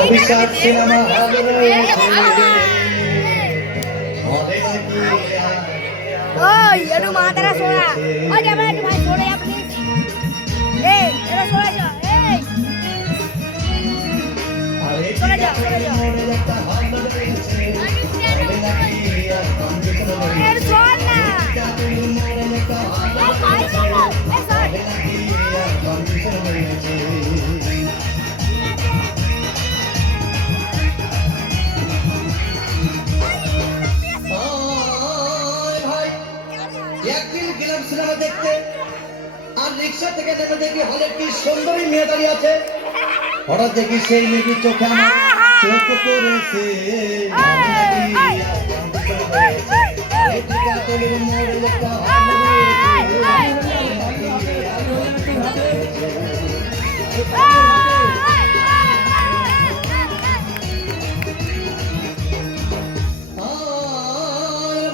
অভিশাপ cinema hall রয়েছে ওই একটু মাথাটা সোয়া ওই যাবে একটু ভাই সরে যা প্লিজ এই এটা সরে যা এই সরে যা এর সর না এই ভাই সর এই সর একদিন গেলাম সিনেমা দেখতে আর রিক্সা থেকে নেমে দেখি হলে কি সুন্দরী মেয়ে দাঁড়িয়ে আছে। হঠাৎ দেখি সেই মেয়েটি চোখে আমার চোখ পড়েছে।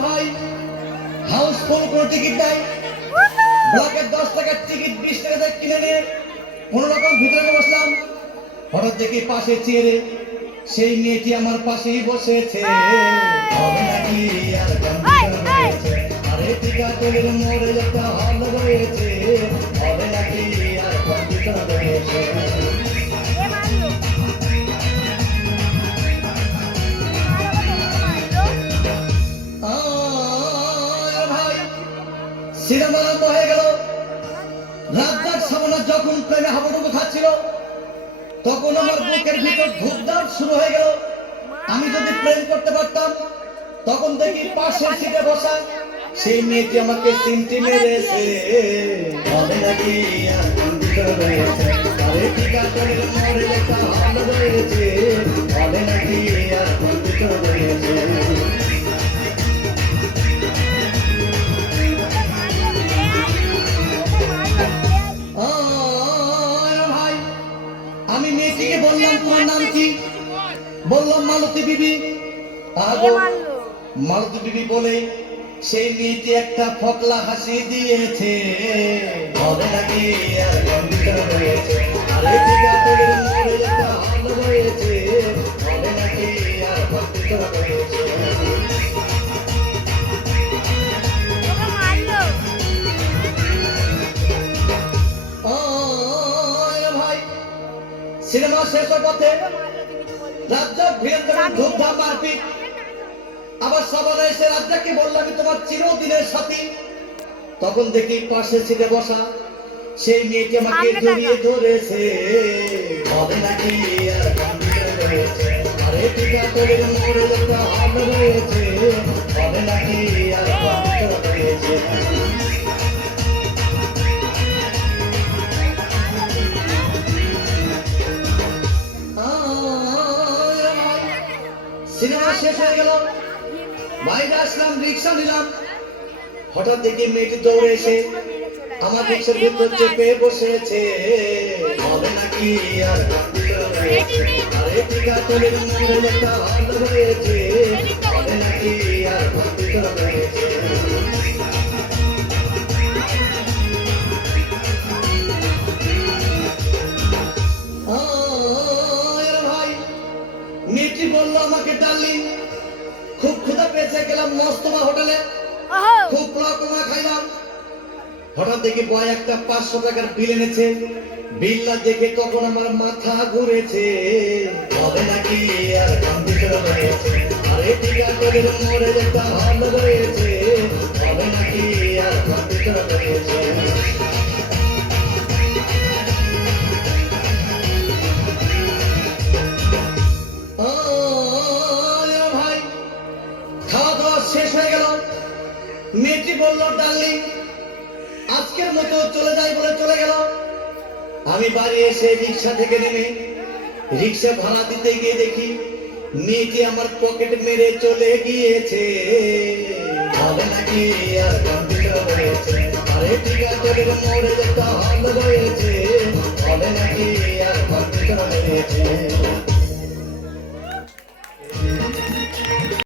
ভাই হাউসফুল কোনো টিকিট নাই, ব্লকের 10 টাকার টিকিট 20 টাকা দিয়ে কিনে নিয়ে কোন রকম ভিতরে বসলাম। হঠাৎ দেখি পাশে চেয়ারে সেই মেয়েটি আমার পাশেই বসেছে। হবে নাকি আর কম্পিউটার রয়েছে, আরে টিকাতলের মোড়ে একটা হল রয়েছে। হবে নাকি আর কম্পিউটার রয়েছে। সিনেমা আরম্ভ হয়ে গেল। রাজ্জাক সামনা যখন প্রেমে হাবুডুবু খাচ্ছিল তখন আমার বুকের ভিতর ধুকধাপ শুরু হয়ে গেল। আমি যদি প্রেম করতে পারতাম তখন দেখি পাশের সিটে বসা সেই মেয়েটি আমাকে সিমটি মেরেছে। হবে নাকি আর কম্পিউটার রয়েছে, আরে টিকাতলের মোড়ে একটা হল রয়েছে। হবে নাকি আর কম্পিউটার রয়েছে। আমি মেয়েটিকে বললাম তোমার নাম কি? বললাম মালতী বিবি। মালতী বিবি বলে সেই মেয়েটি একটা ফকলা হাসি দিয়েছে। হবে নাকি আর কম্পিউটার রয়েছে, আরে টিকাতলের মোড়ে একটা হল রয়েছে। হবে নাকি আর কম্পিউটার রয়েছে। সিনেমা শেষ পথে রাজ্জাক ভিড় ধুমধাম মারপিট। আবার সবাই এসে রাজ্জাককে বলল আমি তোমার চিরদিনের সাথী। তখন দেখি পাশে সিটে বসা সেই মেয়েটি আমাকে জড়িয়ে ধরেছে। হবে নাকি আর কম্পিউটার রয়েছে, আরে টিকাতলের মোড়ে একটা হল রয়েছে। হবে নাকি আর কম্পিউটার রয়েছে। সিনেমা শেষ হয়ে গেল, বাইরে আসলাম, রিক্সা নিলাম। হঠাৎ দেখি মেয়েটি দৌড়ে এসে আমার রিক্সার ভিতর চেপে বসেছে। হবে নাকি আর কম্পিউটার রয়েছে, আরে টিকাতলের মোড়ে একটা হল রয়েছে। হবে নাকি আর কম্পিউটার রয়েছে। মেয়েটি বললো আমাকে ডার্লিং খুব ক্ষুধা পেয়েছে, গেলাম মস্তমা হোটেলে, খুব পোলাও কমা খাইলাম। হঠাৎ দেখি বয় একটা 500 টাকার বিল এনেছে। বিলটা দেখে তখন আমার মাথা ঘুরেছে। হবে নাকি আর কম্পিউটার রয়েছে, আরে টিকাতলের মোড়ে একটা হল রয়েছে। হবে নাকি আর কম্পিউটার রয়েছে। শেষ হয়ে গেল। মেয়েটি বলল ডার্লিং আজকের মতো চলে যাই বলে চলে গেল। আমি বাড়ি এসে রিক্সা থেকে নেমে রিক্সা ভাড়া দিতে গিয়ে দেখি মেয়েটি আমার পকেট মেরে চলে গিয়েছে। হবে নাকি আর কম্পিউটার রয়েছে, আরে টিকাতলের মোড়ে একটা হল রয়েছে। হবে নাকি আর কম্পিউটার রয়েছে।